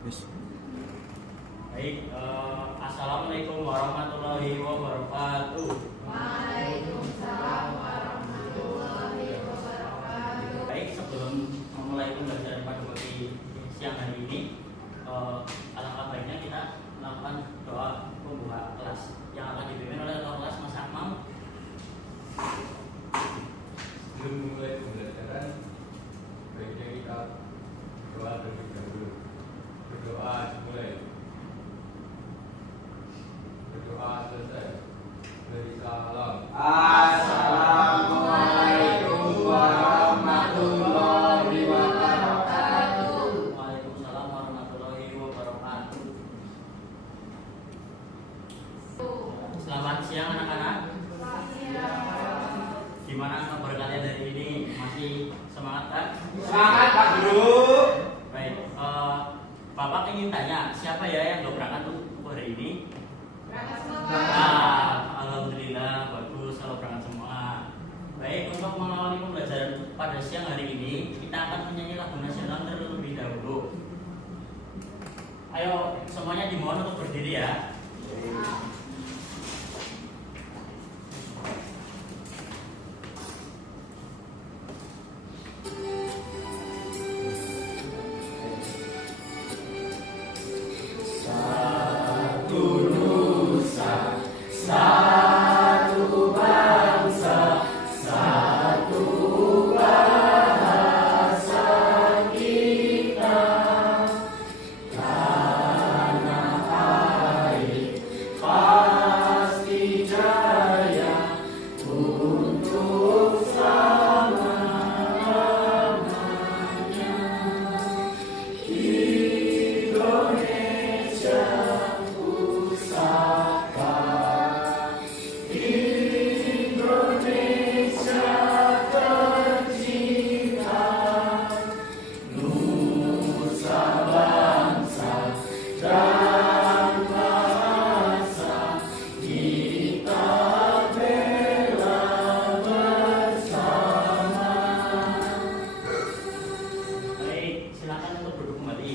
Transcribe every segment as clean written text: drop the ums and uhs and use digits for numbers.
Yes. Baik, Assalamualaikum warahmatullahi wabarakatuh. Waalaikumsalam warahmatullahi wabarakatuh. Baik, sebelum memulai pembelajaran pada pagi siang hari ini, alangkah baiknya kita melakukan doa pembuka kelas yang akan dipimpin oleh ketua kelas Mas Akmal. Sebelum memulai pembelajaran, baiknya kita doa terlebih dahulu. Berdoa dimulai. Berdoa selesai. Beri salam. Assalamualaikum warahmatullahi wabarakatuh. Waalaikumsalam warahmatullahi wabarakatuh. Selamat siang anak-anak. Gimana kabar kalian hari ini? Masih semangat kan? Semangat Pak Guru. Baik, Bapak ingin tanya siapa ya yang gak berangkat untuk hari ini? Alhamdulillah bagus kalau berangkat semua. Baik, untuk mengawali pembelajaran pada siang hari ini, kita akan menyanyi lagu nasional terlebih dahulu. Ayo semuanya dimohon untuk berdiri ya. Baik, silakan untuk duduk kembali.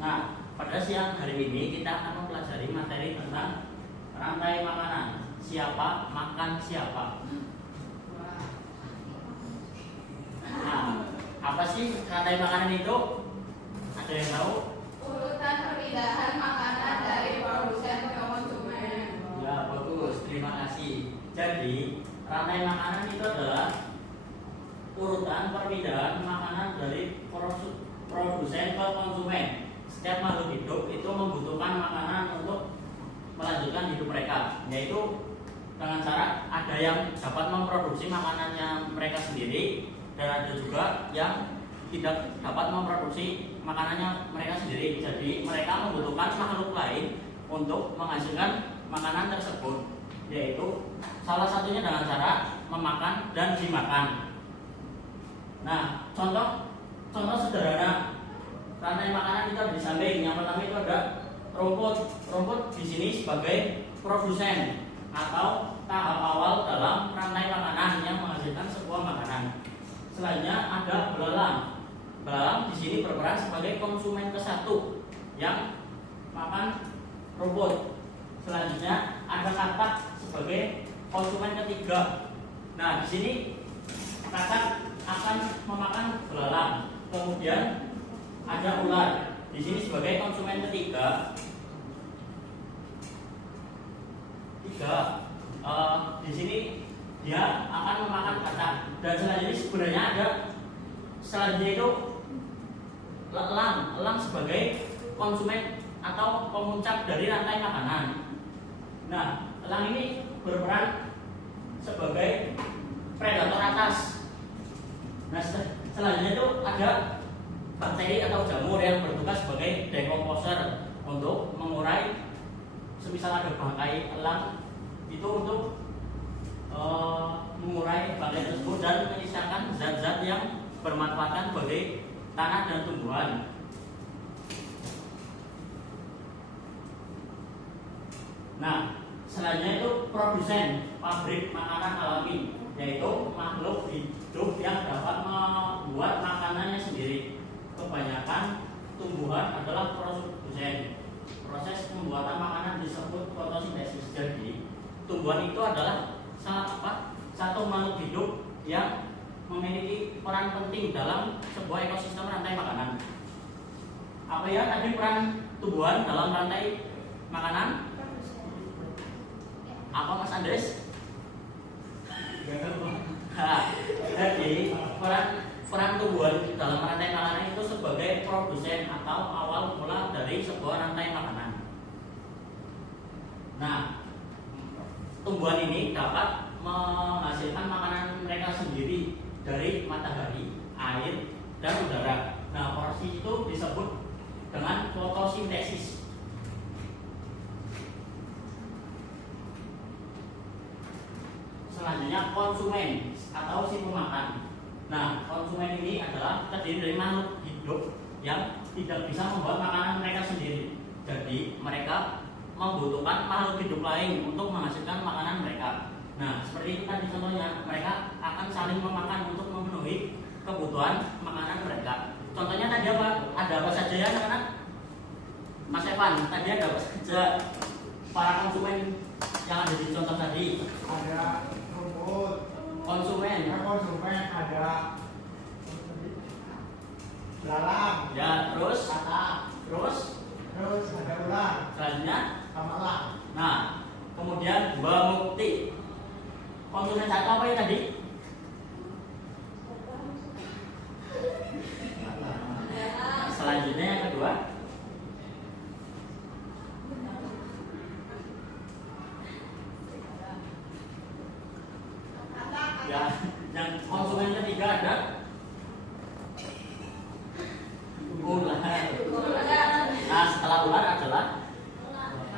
Nah, pada siang hari ini kita akan mempelajari materi tentang rantai makanan. Siapa makan siapa? Nah, apa sih rantai makanan itu? Ada yang tahu? Urutan perpindahan makanan dari produsen ke konsumen. Ya, bagus. Terima kasih. Jadi, rantai makanan itu adalah urutan perpindahan makanan dari produsen ke konsumen. Setiap makhluk hidup itu membutuhkan makanan untuk melanjutkan hidup mereka, yaitu dengan cara ada yang dapat memproduksi makanannya mereka sendiri dan ada juga yang tidak dapat memproduksi makanannya mereka sendiri. Jadi mereka membutuhkan makhluk lain untuk menghasilkan makanan tersebut, yaitu salah satunya dengan cara memakan dan dimakan. Nah, contoh sederhana rantai makanan itu ada di samping. Yang pertama itu ada rumput. Rumput di sini sebagai produsen atau tahap awal dalam rantai makanan yang menghasilkan sebuah makanan. Selanjutnya ada belalang. Belalang di sini berperan sebagai konsumen ke-1 yang makan rumput. Selanjutnya ada katak sebagai konsumen ketiga. Nah, di sini katak akan memakan belalang. Kemudian ada ular di sini sebagai konsumen ketiga. Di sini dia akan memakan katak. Dan selanjutnya itu elang sebagai konsumen atau pemuncak dari rantai makanan. Nah, elang ini berperan sebagai predator atas. Nah, selanjutnya itu ada bakteri atau jamur yang bertugas sebagai decomposer untuk mengurai, semisal ada bangkai elang itu untuk mengurai bakteri tersebut dan menyisakan zat-zat yang bermanfaat sebagai tanah dan tumbuhan. Nah, selanjutnya itu produsen pabrik makanan alami, yaitu makhluk hidup yang dapat membuat makanannya sendiri. Kebanyakan tumbuhan adalah produsen. Proses pembuatan makanan disebut fotosintesis. Jadi, tumbuhan itu adalah satu makhluk hidup yang memiliki peran penting dalam sebuah ekosistem rantai makanan. Apa ya tadi peran tumbuhan dalam rantai makanan? Apa Mas Andres? Jadi peran tumbuhan dalam rantai makanan itu sebagai produsen atau awal mula dari sebuah rantai makanan. Nah, tumbuhan ini dapat menghasilkan makanan mereka sendiri dari matahari, air, dan udara. Nah, proses itu disebut dengan fotosintesis. Selanjutnya konsumen atau si pemakan. Nah, konsumen ini adalah terdiri dari makhluk hidup yang tidak bisa membuat makanan mereka sendiri. Jadi mereka membutuhkan makhluk hidup lain untuk menghasilkan makanan mereka. Nah, seperti itu tadi contohnya, mereka akan saling memakan untuk memenuhi kebutuhan makanan mereka. Contohnya tadi apa? Ada apa saja ya anak-anak? Mas Evan, tadi ada apa saja para konsumen yang ada di contoh tadi? Ada rumput. Konsumen Ada belalang. ya, terus Terus ada ular. selanjutnya Sama elang. nah kemudian dua bukti konsumen satu apa ya tadi? Selanjutnya yang kedua ya, yang konsumen ketiga ada ular. Nah, setelah ular adalah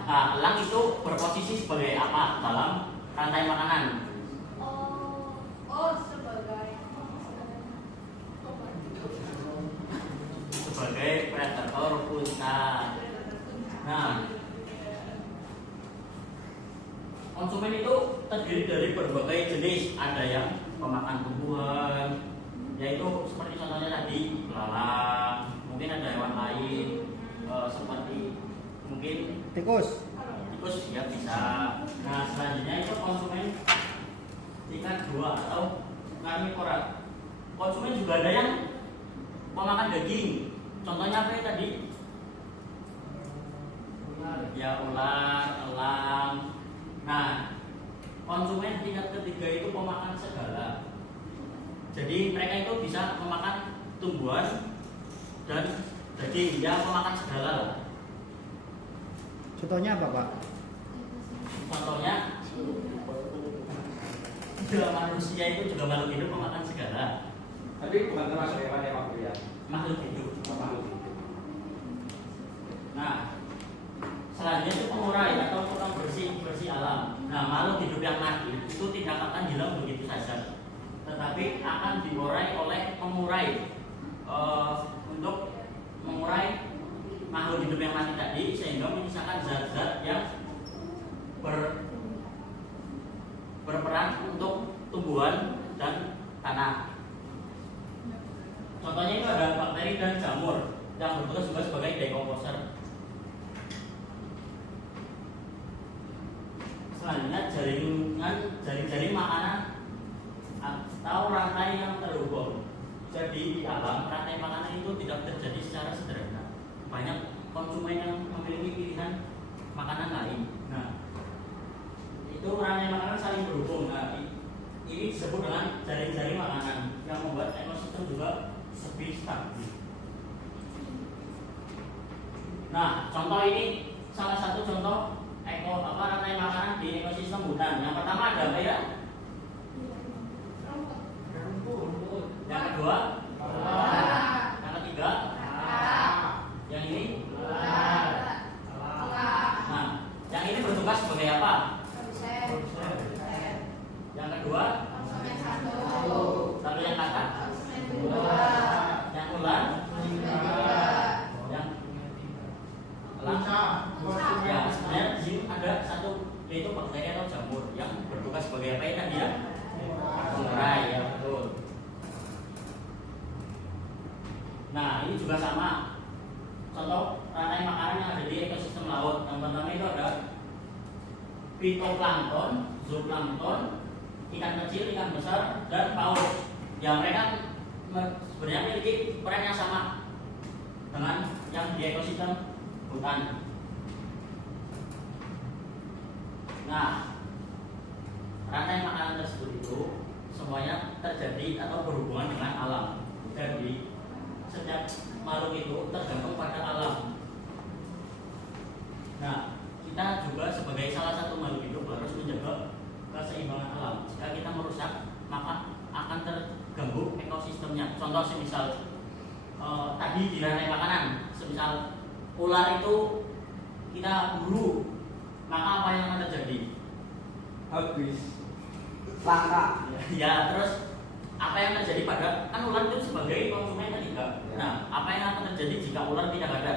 elang itu berposisi sebagai apa dalam rantai makanan? Sebagai predator punca. Nah, konsumen itu terdiri dari berbagai jenis. Ada yang pemakan tumbuhan, yaitu seperti contohnya tadi belalang. Mungkin ada hewan lain seperti mungkin Tikus. ya bisa. Nah, selanjutnya itu konsumen tingkat 2 atau karnivora. Konsumen juga ada yang pemakan daging. Contohnya apa ya tadi? Ya, ular, elang. Nah, konsumen tingkat ketiga itu pemakan segala. Jadi mereka itu bisa memakan tumbuhan dan daging, ya pemakan segala lah. Contohnya apa, Pak? Contohnya juga manusia itu juga makhluk hidup memakan segala. Tapi bukan termasuk hewan ya Pak Guru ya? Makhluk hidup. Makhluk hidup. Nah, selanjutnya itu pengurai atau tukang bersih alam. Nah, makhluk hidup yang mati itu tidak akan hilang begitu saja, tetapi akan diurai oleh pengurai untuk mengurai makhluk hidup yang mati tadi sehingga menyisakan zat-zat yang berperan untuk tumbuhan dan tanah. Contohnya itu ada bakteri dan jamur yang bertugas juga sebagai decomposer. Selanjutnya jaring-jaring makanan atau rantai yang terhubung. Jadi di alam rantai makanan itu tidak terjadi secara sederhana. Banyak konsumen yang memiliki pilihan makanan lain. Nah, itu rantai makanan saling berhubung. Nah, ini disebut dengan jaring-jaring makanan yang membuat ekosistem juga lebih stabil. Nah, contoh ini salah satu contoh rantai makanan di ekosistem hutan. Yang pertama ada apa ya? Yang kedua, yang ketiga, yang ini. Nah, yang ini bertugas sebagai apa? Yang kedua, lalu yang kata, yang ular, Nah, ini juga sama. Contoh rantai makanan yang ada di ekosistem laut. Yang pertama itu ada fitoplankton, zooplankton, ikan kecil, ikan besar, dan paus. Yang mereka sebenarnya memiliki peran yang sama dengan yang di ekosistem hutan. Nah, rantai makanan tersebut itu semuanya terjadi atau berhubungan dengan alam. Jadi setiap makhluk itu tergantung pada alam. Nah, kita juga sebagai salah satu makhluk hidup harus menjaga keseimbangan alam. Jika kita merusak, maka akan terganggu ekosistemnya. Contoh semisal tadi di rantai makanan, semisal ular itu kita buru, maka apa yang akan terjadi? Habis. Langka. Ya, terus apa yang terjadi pada kan ular itu sebagai konsumen ketiga. Ya. Nah, apa yang akan terjadi jika ular tidak ada?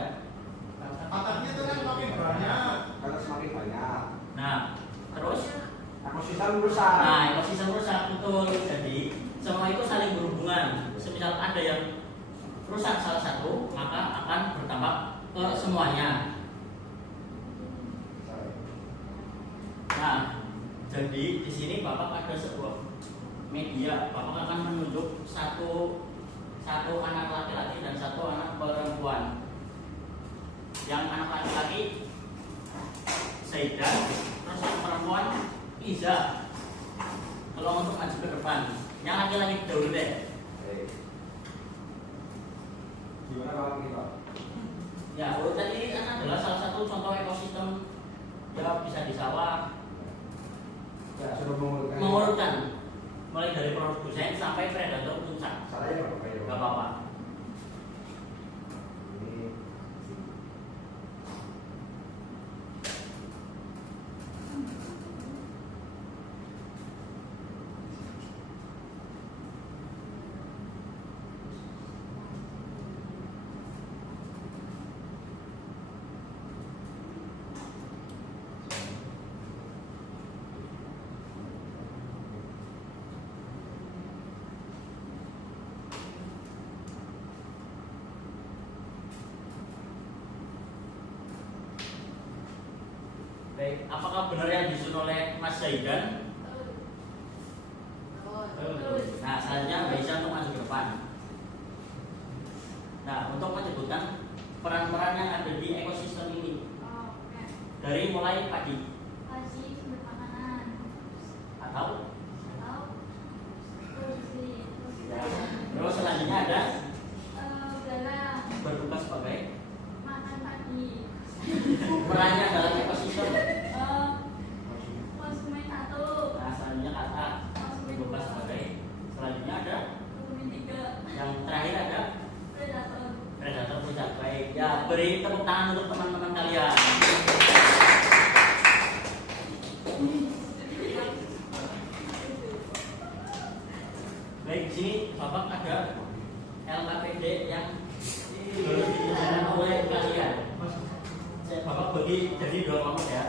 Katanya itu kan makin banyak. Karena semakin banyak. Nah, terus Ekosistem rusak. nah ekosistem rusak betul. Jadi semua itu saling berhubungan. Semisal ada yang rusak salah satu, maka akan berdampak ke semuanya. Nah, jadi di sini Bapak ada sebuah media. Bapak akan menunjuk satu anak laki-laki dan satu anak perempuan. Yang anak laki-laki Zaidan, terus yang perempuan Iza. Kalau untuk maju ke depan, yang laki-laki dahulu deh. Gimana kalau kita? Ya, urutan ini kan adalah salah satu contoh ekosistem ya bisa di sawah. Ya, sudah mengurutkan. Mengurutkan mulai dari produsen sampai predator puncak. Salahnya apa ya? Gak apa-apa. Ini Baik, apakah benar yang disusun oleh Mas Zaidan? Nah, selanjutnya Mbak Isa untuk maju ke depan. Nah, untuk menyebutkan peran-peran yang ada di ekosistem ini dari mulai padi atau terus selanjutnya ada bertugas sebagai perannya dalam ekosistem. Nah, selanjutnya kata bertugas sebagai. Selanjutnya ada yang terakhir ada predator puncak. Baik, ya beri tepuk tangan untuk teman-teman kalian. Baik, di sini Bapak ada LKPD yang harus dikerjakan oleh kalian. Bapak bagi jadi 2 kelompok ya.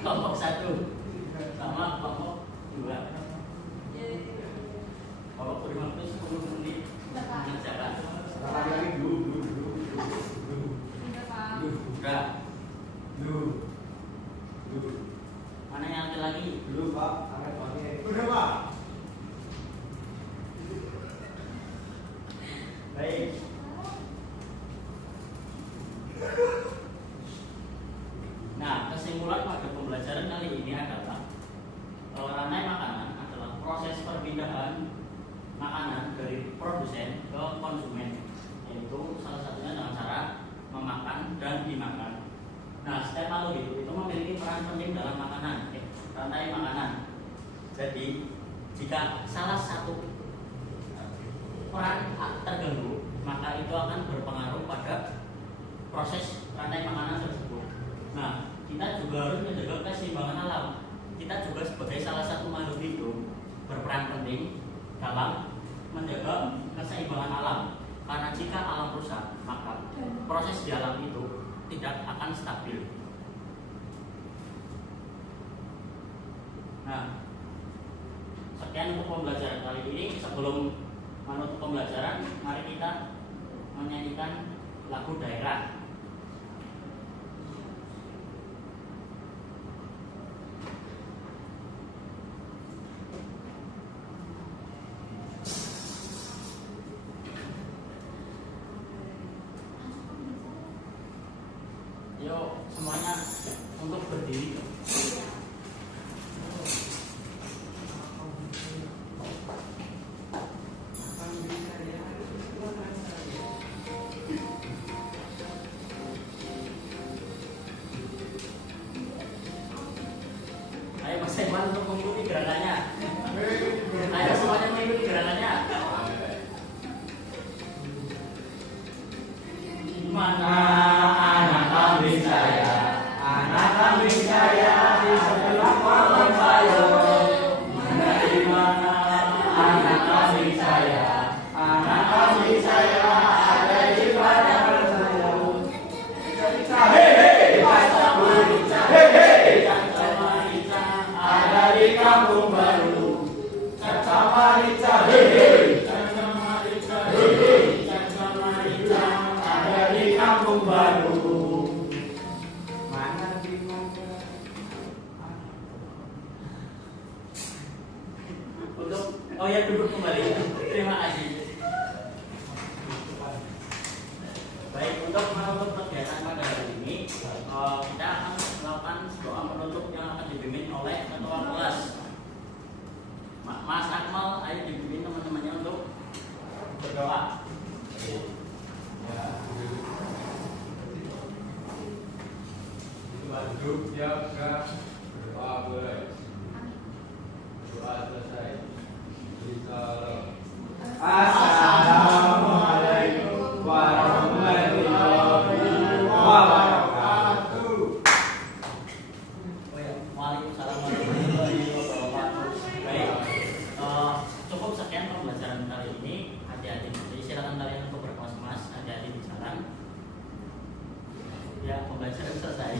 Kelompok 1 sama kelompok 2. Bapak beri waktu 10 menit mengerjakan. lagi dulu. Udah. Mana yang laki-laki? Dulu Pak, angkat pakai. Udah Pak. Baik. Nah, kesimpulan pada pembelajaran kali ini adalah rantai makanan adalah proses perpindahan makanan dari produsen ke konsumen, yaitu salah satunya dengan cara memakan dan dimakan. Nah, setiap makhluk hidup itu memiliki peran penting dalam makanan, rantai makanan. Jadi, jika salah satu peran terganggu, maka itu akan berpengaruh pada proses rantai makanan tersebut. Nah, kita juga harus menjaga keseimbangan alam. Kita juga sebagai salah satu makhluk hidup berperan penting dalam menjaga keseimbangan alam. Karena jika alam rusak, maka proses di alam itu tidak akan stabil. Nah, sekian untuk pembelajaran kali ini. Sebelum menutup pembelajaran, mari kita menyanyikan lagu daerah. Yuk semuanya untuk berdiri. Ayo Mas Iman untuk mengikuti gerakannya. Ayo semuanya mengikuti gerakannya. Mana anak kambing saya, anak kambing saya di sebelah kolam sayur. Di mana anak kambing saya, anak kambing saya ada di padang sayur. Hei hei, pesta merica, hei hei, caca merica ada di kampung baru. Caca merica, hei hei, caca merica, hei hei, caca merica ada di kampung baru. Mana di mana? Untuk oh ya duduk kembali. Terima kasih. Baik, untuk menutup kegiatan pada hari ini, kita akan melakukan doa penutup yang akan dipimpin oleh ketua kelas. Mas Akmal, ayo dipimpin teman-temannya untuk berdoa. Duduk diam gerak berdoa boleh. Doa selesai. Salam. Assalamualaikum warahmatullahi wabarakatuh. Oh ya, Waalaikumsalam warahmatullahi wabarakatuh. Baik, cukup sekian pembelajaran kali ini. Hati-hati, jadi silakan kalian untuk berkelas mas, hati-hati di jalan. Ya, pembelajaran selesai.